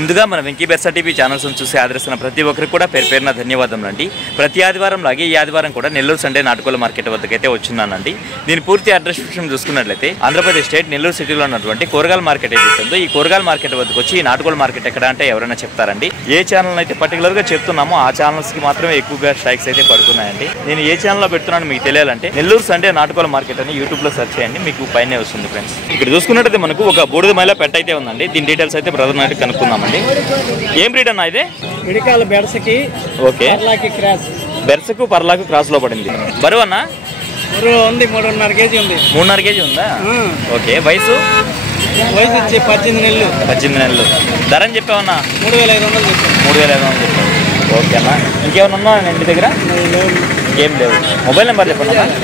ముందుగా మన Venky బెర్సా TV channels చూసి ఆదరిస్తున్న ప్రతి ఒక్కరికి కూడా పేరు పేరున ధన్యవాదములండి. ప్రతి ఆదివారం లాగే ఈ ఆదివారం కూడా నెల్లూరు సండే నాటుకోల మార్కెట్ వద్దకైతే వచ్చున్నానండి. దీని పూర్తి అడ్రస్ విషయం చూసుకున్నట్లయితే ఆంధ్రప్రదేశ్ స్టేట్ నెల్లూరు సిటీలో ఉన్నటువంటి కూరగాయల మార్కెట్ ఏదైతే ఉందో ఈ కూరగాయల మార్కెట్ వద్దకు వచ్చి ఈ నాటుకోల మార్కెట్ ఎక్కడ అంటే ఎవరైనా చెప్తారండి. ఏ ఛానల్ అయితే పర్టికులర్గా చెప్తున్నామో ఆ ఛానల్స్కి మాత్రమే ఎక్కువగా స్ట్రైక్స్ అయితే పడుతున్నాయండి. నేను ఏ ఛానల్లో పెడుతున్నాను మీకు తెలియాలంటే నెల్లూరు సండే నాటుకోల మార్కెట్ అని యూట్యూబ్లో సెర్చ్ చేయండి, మీకు పైనే వస్తుంది ఫ్రెండ్స్. ఇక్కడ చూసుకున్నట్టయితే మనకు ఒక బూడిద మైల పెట్ట అయితే ఉందండి. దీని డీటెయిల్స్ అయితే బ్రదర్ అయితే కనుక్కుందామండి. ఏం బ్రీడ్ అన్న ఇది? విడికాల బెర్సకి ఓకే, క్రాస్ బెర్సకు పర్లాకు క్రాస్ లో పడింది. బరువు అన్న ఉంది 3.5 కేజీ ఉంది. 3.5 కేజీ ఉందా? ఓకే. వయసు వచ్చి 18 నెలలు. 18 నెలలు. ధర అని చెప్పావన్నా? 3,500 చెప్పాను. 3,500 చెప్పాను. ఓకే అన్న. ఇంకేమన్నా ఉన్నా ఇంటి దగ్గర? ఏం లేవు. మొబైల్ నెంబర్ చెప్పండి అన్న.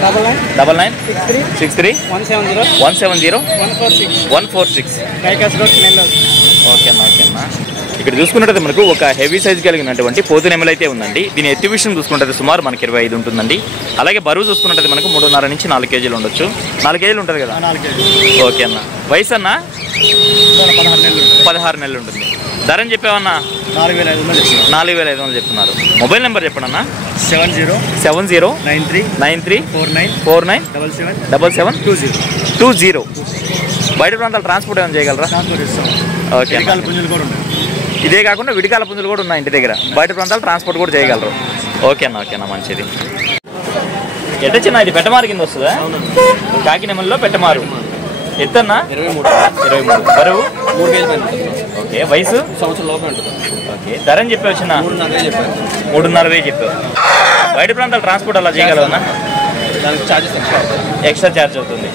9963170170146146. ఓకే అన్న. ఓకే అన్న. ఇక్కడ చూసుకున్నట్టయితే మనకు ఒక హెవీ సైజ్ కలిగినటువంటి పోతు నెమలి అయితే ఉందండి. దీని ఎత్తు విషయం చూసుకుంటే సుమారు మనకి 25 ఉంటుందండి. అలాగే బరువు చూసుకున్నట్టయితే మనకు 3.5 నుంచి 4 కేజీలు ఉండొచ్చు. 4 కేజీలు ఉంటుంది కదా? 4 కేజీలు. ఓకే అన్న. వయసు అన్న? 16 నెలలు ఉంటుంది. ధర అని చెప్పావన్నా? 4,500 చెప్తున్నారు. మొబైల్ నెంబర్ చెప్పండి అన్న. 70939349777720. బయట ప్రాంతాలు ట్రాన్స్పోర్ట్ ఏమైనా చేయగలరా? ఓకే. ఇదే కాకుండా విడికాల పుంజులు కూడా ఉన్నాయి ఇంటి దగ్గర. బయట ప్రాంతాలు ట్రాన్స్పోర్ట్ కూడా చేయగలరు. ఓకేనా. ఓకేనా, మంచిది. ఎట్ట చిన్న ఇది పెట్టమారు కింద వస్తుందా? కాకినెమల్లో పెట్టమారు. ఎత్తన్నా? 23. బరువు 3 కేజీలు. ఓకే. వయసు? సంవత్సరం లోపల ఉంటుంది. ఓకే. ధర అని చెప్పి వచ్చిన? 3,500 చెప్పావు. బయట ప్రాంతాలు ట్రాన్స్పోర్ట్ అలా చేయగలవన్నా? దానికి ఛార్జెస్ ఎక్స్ట్రా ఛార్జ్ అవుతుంది.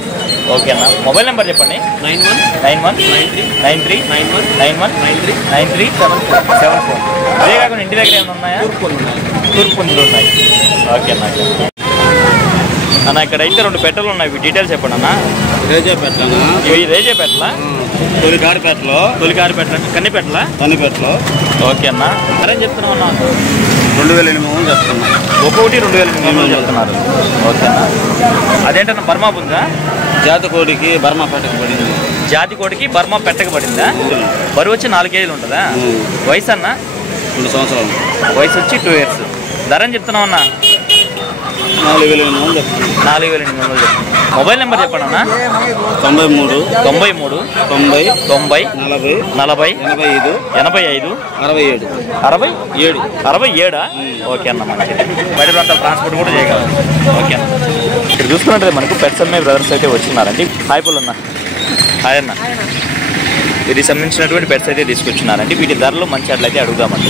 ఓకే అన్న. మొబైల్ నెంబర్ చెప్పండి. 919391939374. ఇదే కాకుండా ఇంటి దగ్గర ఏమైనా ఉన్నాయా? తూర్పు పుంజులు ఉన్నాయి. ఓకే అన్న. అన్న ఇక్కడ అయితే 2 పెట్టలు ఉన్నాయి. డీటెయిల్స్ చెప్పండి అన్న. రేజేపేటలో. ఇవి రేజేపేటలా? తొలికారిపేటలో. కన్నిపేటలా? ఓకే అన్న. ధర చెప్తున్నాం అన్న? 2,800 చెప్తున్నా. ఒక్కొక్కటి 2,800 చెప్తున్నారు. ఓకే అన్న. అదేంటన్నా బర్మా పుంజా? జాతి కోడికి బర్మా పెట్టకబడింది. జాతి కోడికి బర్మా పెట్టకబడిందా? బరువు వచ్చి 4 కేజీలు ఉంటుందా? వయసు అన్న? 2 సంవత్సరాలు. వయసు వచ్చి 2 years. ధర అని చెప్తున్నావు అన్న? 4,800 చెప్తున్నా. 4,800 చెప్తున్నా. మొబైల్ నెంబర్ చెప్పండి అన్న. 93 90 40 85 67. ఓకే అన్న, మంచిది. బయట ప్రాంతాల ట్రాన్స్పోర్ట్ కూడా చేయగలరు. ఓకే అన్న. ఇక్కడ చూసుకున్నట్టు మనకు పెట్స్ అమ్మే బ్రదర్స్ అయితే వచ్చినారండి. హాయ్ పుల్ అన్న. హాయ్ అన్న. వీటికి సంబంధించినటువంటి పెట్స్ అయితే తీసుకొచ్చినారండి. వీటి ధరలు మంచి అట్లయితే అడుగుదామండి.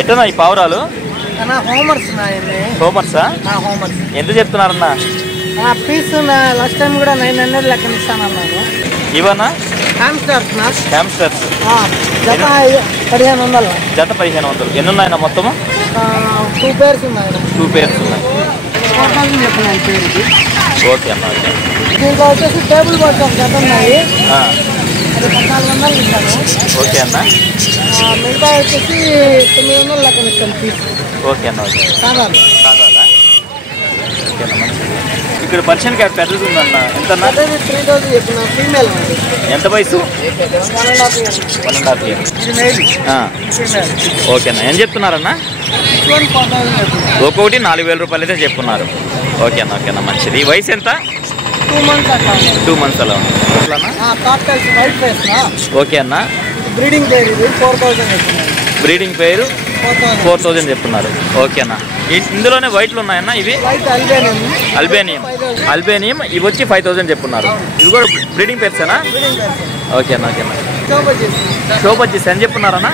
ఎట్టనా ఈ పావురాలు? హోమర్సా? ఎంత చెప్తున్నారన్నా? పీస్ లాస్ట్ టైం కూడా 900 లెక్కన ఇస్తానన్నాను. ఇవన్నా హ్యామ్స్టర్స్. జత 1,500. జత 1,500. ఎన్ని ఉన్నాయన్నా మొత్తము? 2 pairs ఉన్నాయి. 2 pairs ఉన్నాయి. 4,000 చెప్పినాను పేరుకి. ఓకే అన్న. దీంట్లో వచ్చేసి టేబుల్ బర్డ్స్ ఒక జత ఉన్నాయి. అది 1,400 ఇస్తాను. ఓకే అన్న. మిగతా వచ్చేసి 900 లెక్కన ఇస్తాను పీస్. ఓకే అన్న. ఓకే. కాదా? ఓకే అన్న, మంచిది. ఇక్కడ పర్షియన్ క్యాట్ పెద్దది ఉందన్న. ఎంత? 3,000 చెప్పిన. ఫీమేల్. ఎంత వయసు? 1.5 years. 1.5 years. ఓకే అన్న. ఏం చెప్తున్నారన్నా? 4,000 చెప్పిన. ఒక్కొక్కటి 4,000 రూపాయలు అయితే చెప్పున్నారు. ఓకే అన్న. ఓకే అన్న, మంచిది. వయసు ఎంత? 2 months అట్లా. 2 months అలా ఉంది. White face. ఓకే అన్న. బ్రీడింగ్ పేరు ఇది 4,000 చెప్తున్నారు. బ్రీడింగ్ పేరు 4,000 చెప్తున్నారు. ఓకే అన్న. ఇందులోనే వైట్లు ఉన్నాయన్న? ఇవి అల్బేనియం. ఇవి వచ్చి 5,000 చెప్పున్నారు. ఇవి కూడా బ్రీడింగ్ పేర్సేనా? ఓకే అన్న. ఓకే అన్న. షోబజ్జీస్ ఏం చెప్పున్నారన్నా?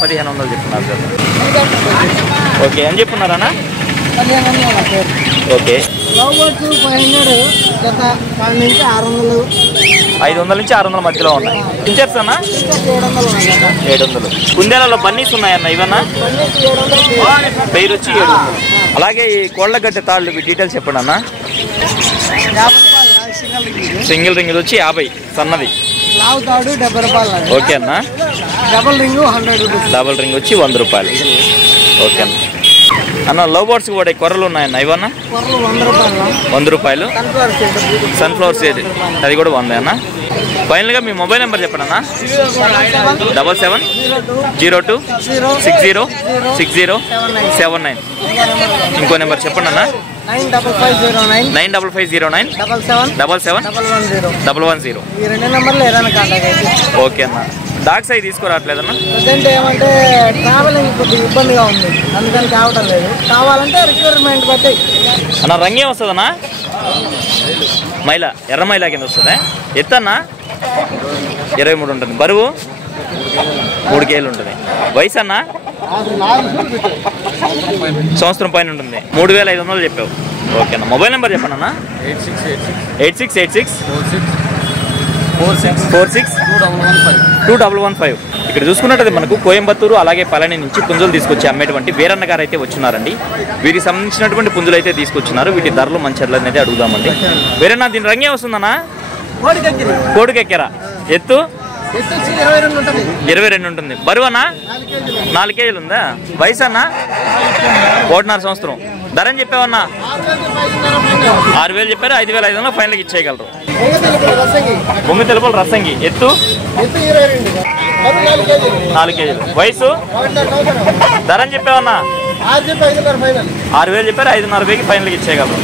1,500 చెప్తున్నారు సార్. ఓకే. ఏం చెప్పున్నారన్నా? 1,500. ఓకే. 500 జత 500 నుంచి 600. 500 నుంచి 600 మధ్యలో ఉన్నాయి. ఇంచెస్ అన్న? 700. కుందేలలో బన్నీస్ ఉన్నాయన్న? ఇవన్నా? పేరు వచ్చి 700. అలాగే ఈ కోళ్ళగడ్డ తాళ్ళు డీటెయిల్స్ చెప్పండి అన్న. సింగిల్ రింగ్ వచ్చి 50 సన్నది. ఓకే అన్న. Double ring 100 rupees. Double ring వచ్చి 100 రూపాయలు. ఓకే అన్న. అన్న లవ్ బర్డ్స్ కూడా కొర్రలు ఉన్నాయన్న? ఇవన్నా? 100 రూపాయలు. 100 రూపాయలు. సన్ఫ్లవర్ సీడ్ అది కూడా 100 అన్న. ఫైనల్గా మీ మొబైల్ నెంబర్ చెప్పండి. 7702606079. ఇంకో నెంబర్ చెప్పండి అన్న. 95509 7777 110. ఓకే అన్న. డాగ్స్ అవి తీసుకురావట్లేదన్న? ప్రజెంట్ ఏమంటే ట్రావెలింగ్ కొద్దిగా ఇబ్బందిగా ఉంది, అందుకని కావటం లేదు. కావాలంటే రిక్వైర్మెంట్ బట్టి. అన్న రంగేం వస్తుందన్నా? మైలా, ఎర్ర మైలా కింద వస్తుందా? ఎత్తన్నా 23 ఉంటుంది. బరువు 3 కేజీలు ఉంటుంది. వయసు అన్న సంవత్సరం పైన ఉంటుంది. 3500 చెప్పావు. ఓకే అన్న. మొబైల్ నెంబర్ చెప్పండి అన్న. 8686462115. ఇక్కడ చూసుకున్నట్టు మనకు కోయంబత్తూరు అలాగే పళని నుంచి పుంజులు తీసుకొచ్చి అమ్మేటువంటి వీరన్న గారు అయితే వచ్చినారండి. వీరికి సంబంధించినటువంటి పుంజులు అయితే తీసుకొచ్చినారు. వీటి ధరలు మంచి అనేది అడుగుదామండి. వీరన్న దీని రంగే వస్తుందన్నా? కోడికెక్కరా. ఎత్తు 22 ఉంటుంది. బరువు అన్న 4 కేజీలు ఉందా? వయసు అన్న 1.5 సంవత్సరం. ధర అని చెప్పావన్నా? 6000 చెప్పారు. 5500 ఫైనల్గా ఇచ్చేయగలరు. బొమ్మి తెలుపులు రసంగి. ఎత్తు 4 కేజీలు. వయసు? ధర అని చెప్పావన్నా? 6000 చెప్పారు. 5500 ఫైనల్గా ఇచ్చేయగలరు.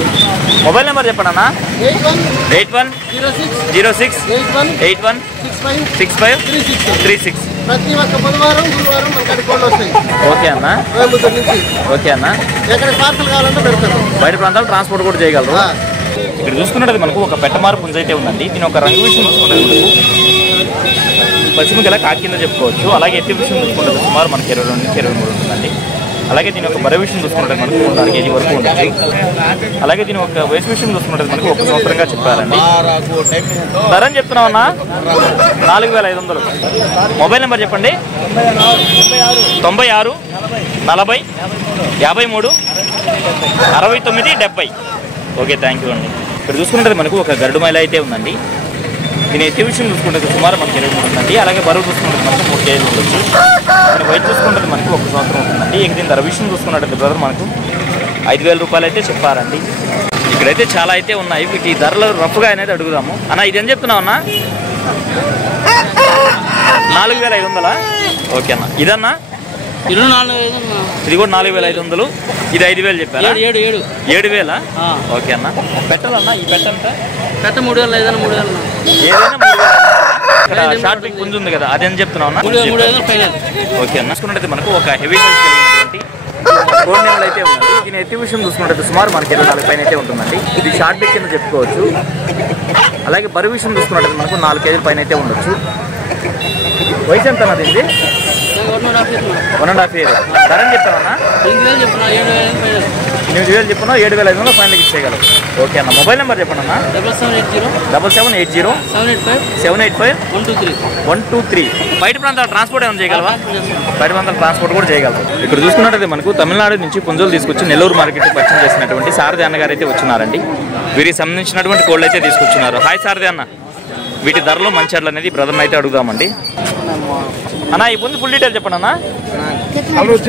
మొబైల్ నెంబర్ చెప్పండి అన్న. 8106816536. ఓకే అన్న. ఓకే అన్న. బయట ప్రాంతాలు ట్రాన్స్పోర్ట్ కూడా చేయగలరు. ఇక్కడ చూసుకున్నట్టు మనకు ఒక పెట్టమారు పుంజ అయితే ఉందండి. దీని ఒక రంగు విషయం చూసుకున్నది మనకు పశ్చిమ గల కాకి కింద చెప్పుకోవచ్చు. అలాగే ఎత్తి విషయం చూసుకుంటే సుమారు మనకి 22 నుంచి 23 ఉంటుందండి. అలాగే దీని ఒక బరువు విషయం చూసుకుంటే మనకు 4 కేజీ వరకు ఉంటుంది. అలాగే దీని ఒక వయసు విషయం చూసుకుంటే మనకు 1 సంవత్సరంగా చెప్పారండి. ధర అని చెప్తున్నామన్నా? 4500. మొబైల్ నెంబర్ చెప్పండి. 96 40 53 69 70. ఓకే, థ్యాంక్ యూ అండి. ఇక్కడ చూసుకుంటే మనకు ఒక గరుడు మైల అయితే ఉందండి. దీని ఎత్తి విషయం చూసుకుంటే సుమారు మనకి 23 ఉందండి. అలాగే బరువు చూసుకుంటే మనకు 3 కేజీలు ఉండొచ్చు. దీని వయసు చూసుకుంటే మనకు 1 సంవత్సరం ఉంటుందండి. ఇక దీని ధర విషయం చూసుకున్నట్టు బ్రదర్ మనకు 5000 రూపాయలు అయితే చెప్పారండి. ఇక్కడైతే చాలా అయితే ఉన్నాయి. వీటి ధరలు రఫ్గా అనేది అడుగుదాము. అన్న ఇది అని చెప్తున్నావు అన్న? 4500. ఓకే అన్న. ఇదన్నా? ఇది కూడా 4500. ఇది 5000 చెప్పారు. 7000. ఓకే అన్న. పెట్టాలన్నా? ఈ పెట్టంతా 3000 ఏదైనా 3000. ఇక్కడ షార్ట్ పిక్ పుంజు ఉంది కదా, అది అని చెప్తున్నావు అన్న? ఓకే అన్న. చూసుకున్నట్టయితే మనకు ఒక హెవీ కలిగినటువంటి కోడి నెమలు అయితే ఉంది. దీని ఎత్తి విషయం చూసుకున్నట్టయితే సుమారు మనకి 24 పైన అయితే ఉంటుందండి. ఇది షార్ట్ పిక్ కింద చెప్పుకోవచ్చు. అలాగే బరువు విషయం చూసుకున్నట్టయితే మనకు 4 కేజీల పైన అయితే ఉండొచ్చు. వయసు ఎంత అన్నది? ఇది 1.5 ఇయర్. ధర అని చెప్తామన్నా? 8000 చెప్పినా 7500 ఫైనల్గా ఇచ్చేయగలరు. ఓకే అన్న. మొబైల్ నెంబర్ చెప్పండి అన్న. 7780 785 123. బయట ప్రాంతాల ట్రాన్స్పోర్ట్ ఏమైనా చేయగలవా? బయట ప్రాంతాల ట్రాన్స్పోర్ట్ కూడా చేయగలరు. ఇక్కడ చూసుకున్నట్టయితే మనకు తమిళనాడు నుంచి పుంజులు తీసుకొచ్చి నెల్లూరు మార్కెట్కి పరిచయం చేసినటువంటి సారథి అన్నగారు అయితే వచ్చినారండి. వీరికి సంబంధించినటువంటి కోళ్ళు అయితే తీసుకొచ్చినారు. హాయ్ సారథి అన్న. వీటి ధరలు మంచి అనేది బ్రదర్ని అయితే అడుగుదామండి. అన్న ఈ పుంజు ఫుల్ డీటెయిల్ చెప్పండి అన్న.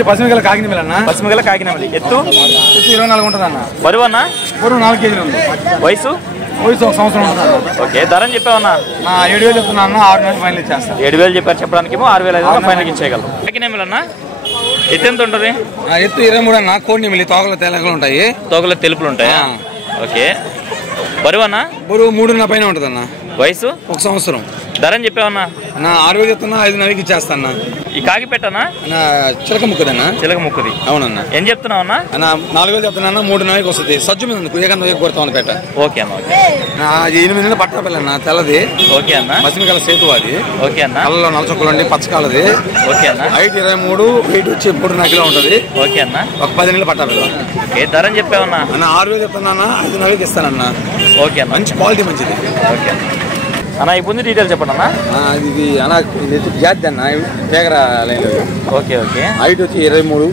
పశ్చిమగల కాకినెమలి అన్న. పశ్చిమగల కాకినెమలి. ఎత్తు 24 ఉంటుంది అన్న. బరువు అన్న? బరువు 4 కేజీలు ఉంది. వయసు? 1 సంవత్సరం ఉంటుంది. ఓకే, ధర అని చెప్పావన్నా? 7000 చెప్తున్నా అన్న. 6000 ఫైనల్ ఇచ్చేస్తాను. 7000 చెప్పారు. చెప్పడానికి 6500 ఫైనల్ ఇచ్చేయగలరు. కాకినెమలి అన్న ఎత్తు ఎంత ఉంటుంది? ఎత్తు 23 అన్న. కోడి నెమలి తోకలు తెల్లగలు ఉంటాయి. తోకలు తెలుపులు ఉంటాయా? ఓకే. బరువు అన్న? బరువు 3.5 పైన ఉంటుంది అన్న. వయసు? 1 సంవత్సరం. ధర అని చెప్పావన్నా? 6000 చెప్తున్నా. 5000 ఇచ్చేస్తాను. ఈ కాకి పెట్టనా? చిలక ముక్కదన్నా. చిలక ముక్కది. అవునన్నా. ఏం చెప్తున్నావు అన్న? 4000 చెప్తున్నా. 3.5 వస్తుంది. సజ్జు మీద ఉంది. ఏకంగా కొడతామని పెట్ట. ఓకే అన్న. ఓకే. 8 నెలల పట్టా పిల్లన్న. తెల్లది. ఓకే అన్న. పశ్చిమగల సేతు అది. ఓకే అన్న. కళ్ళలో నలచొక్కలండి. పచ్చకాలది. ఓకే అన్న. హైట్ 23, వెయిట్ వచ్చి 3.5 కిలో ఉంటుంది. ఓకే అన్న. ఒక 10 నెలల పట్టా పిల్ల. ఏ ధర అని చెప్పావన్నా? 6000 చెప్తున్నా. 5000 ఇస్తానన్నా. ఓకే అన్న. మంచి క్వాలిటీ మంచిది. ఓకే అన్న. ఈ పుంజు డీటెయిల్ చెప్పండి అన్న. ఇది అన్న జాతి అన్న. పేగర లైన్. ఓకే. ఓకే. హైట్ వచ్చి 23.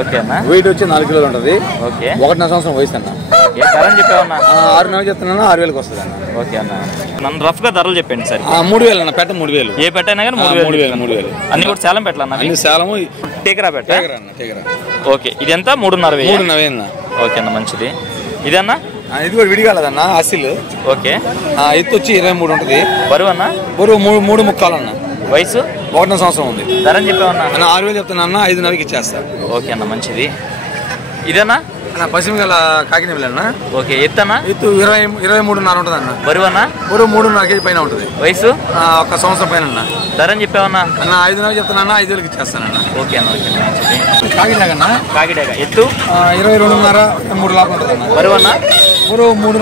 ఓకే అన్న. వెయిట్ వచ్చి 4 కిలోలు ఉంటుంది. ఓకే. 1.5 సంవత్సరం వయసు అన్న. ఏ ధర అని చెప్పావన్నా? 6000 చెప్తున్నా. 6000 వస్తుంది అన్న. ఓకే అన్న. నన్ను రఫ్ గా ధరలు చెప్పండి సార్. 3000 అన్న. పెట్ట 3000. ఏ పెట్టైనా కానీ 3000. అన్ని కూడా సేలం పెట్టాలన్న. అన్ని సేలము. టేకరా పెట్ట. అన్న. ఓకే. ఇది ఎంత? 3.5. 3.5 అన్న. ఓకే అన్న. మంచిది. ఇదన్నా? ఇది కూడా విడిగాలదన్న అసిల్. ఓకే. ఎత్తు వచ్చి 23 ఉంటుంది. బరువు అన్న? బరువు 3 ముక్కాలు అన్న. వయసు 1 సంవత్సరం ఉంది. ధర చెప్పావన్నా? 6,000 చెప్తున్నా అన్న, 5,500కి ఇచ్చేస్తా. ఓకే అన్న, మంచిది. ఇదేనా పశ్చిమ గల కాకినేపల్లి అన్న. ఓకే. ఎత్తనా? ఎత్తు 23.5 ఉంటుంది అన్న. బరువు అన్న? బరువు 3.5 కేజీ పైన ఉంటుంది. వయసు 1 సంవత్సరం పైన అన్న. ధర చెప్పావన్నా? అన్న 5,000 చెప్తున్నా, 5,000కి ఇచ్చేస్తానన్న. ఓకే అన్న, ఓకే మంచిది. కాకినాగన్న. కాకిడాక. ఎత్తు 22.5 3 లాగా ఉంటుంది అన్న. బరువు అన్న? బరువు 3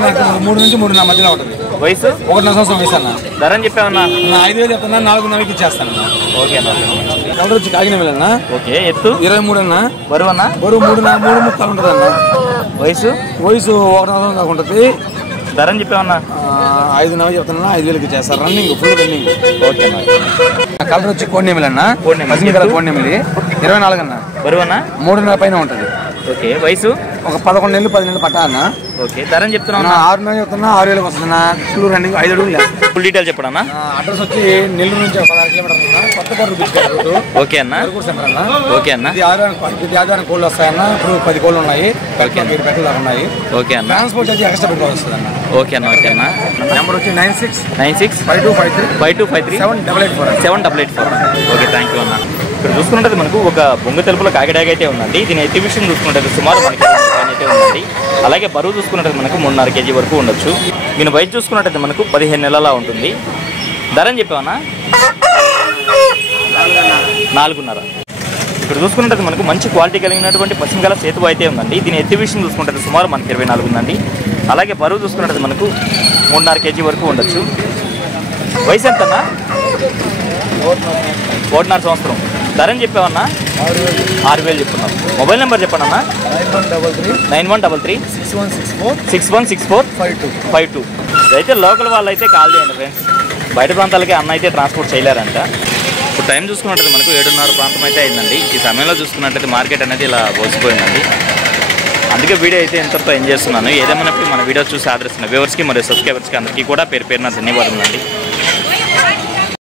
నుంచి 3.5 మధ్యలో ఉంటుంది. వయసు 1 సంవత్సరం వయసు అన్న. ధర చెప్పావన్నా? 5,000 చెప్తున్నా, 4,500కి ఇచ్చేస్తానన్న. ఓకే అన్న, ఓకే మంచిది. కలర్ వచ్చి కాకినేపల్లి అన్న. ఓకే. ఎత్తు 23 అన్న. బరువు అన్న? బరువు 3 ముక్కాలు ఉంటుంది అన్న. వయసు 1 సంవత్సరం దాకా ఉంటుంది. ధర చెప్పావన్నా? 5,000 చెప్తున్నా, 5,000కి ఇచ్చేస్తారు. Running full running. ఓకే అన్న. కలర్ వచ్చి కోడినెమిలి అన్న. కోడినెమిలి. కోడినెమిలి 24 అన్న. బరువు అన్న? 3.5 పైన ఉంటుంది. ఓకే. వయసు 11 నెలలు 10 నెలలు పట్టా అన్న. ఓకే. ధర చెప్తున్నా? 6,000 చెప్తున్నా, 6,000కి వస్తుందన్న. ఫుల్ రన్నింగ్ 5 అడుగులు. Full detail చెప్పడన్నా? అడ్రస్ వచ్చి నెల్లూరు నుంచి 16 కిలోమీటర్లు అన్న. కొత్తపేట రూట్. ఓకే అన్న. సెంటర్ అన్న. ఓకే అన్న. ఇది ఆదివారం కోళ్ళు వస్తాయన్న. ఇప్పుడు 10 కోళ్ళు ఉన్నాయి. మీరు పెట్టలు దాకా ఉన్నాయి. ఓకే అన్న. ట్రాన్స్పోర్ట్ వచ్చి ఎక్స్ట్రా పెట్టుకోవాలి వస్తుంది అన్న. ఓకే అన్న, ఓకే అన్న. నెంబర్ వచ్చి 96 5253 5253 7884. 7884. ఓకే, థ్యాంక్ యూ అన్న. ఇక్కడ చూసుకుంటే మనకు ఒక బొంగ తెలుపుల కాకిడాగ అయితే ఉందండి. దీని ఎగ్జిబిషన్ చూసుకుంటే సుమారు మనకి అయితే ఉందండి. అలాగే బరువు చూసుకున్నట్టు మనకు 3.5 కేజీ వరకు ఉండొచ్చు. దీని వయసు చూసుకున్నట్టయితే మనకు 15 నెలలా ఉంటుంది. ధర అని చెప్పావన్నా? 4.5. ఇక్కడ చూసుకున్నట్టు మనకు మంచి క్వాలిటీ కలిగినటువంటి పశ్చిమ గల సేతు అయితే ఉందండి. దీని ఎగ్జిబిషన్ చూసుకుంటే సుమారు మనకి 24 ఉందండి. అలాగే బరువు చూసుకున్నట్టు మనకు 3.5 కేజీ వరకు ఉండొచ్చు. వయసు ఎంతన్నా? 1.5 సంవత్సరం. ధర అని చెప్పావన్నా? 6,000 చెప్తున్నాం. మొబైల్ నెంబర్ చెప్పండి అన్న. 9133 6164 52. అయితే లోకల్ వాళ్ళు అయితే కాల్ చేయండి ఫ్రెండ్స్. బయట ప్రాంతాలకి అన్న అయితే ట్రాన్స్పోర్ట్ చేయలేరంట. ఇప్పుడు టైం చూసుకున్నట్టయితే మనకు 7:30 ప్రాంతం అయితే అయిందండి. ఈ సమయంలో చూసుకున్నట్టయితే మార్కెట్ అనేది ఇలా బోసిపోయిందండి. అందుకే వీడియో అయితే ఎంతతో ఎంజాయ్ చేస్తున్నాను. ఏదేమైనప్పుడు మన వీడియో చూసి ఆదరిస్తున్న వ్యూవర్స్కి మరియు సబ్స్క్రైబర్స్కి అందరికీ కూడా పేరు పేరున ధన్యవాదాలు అండి.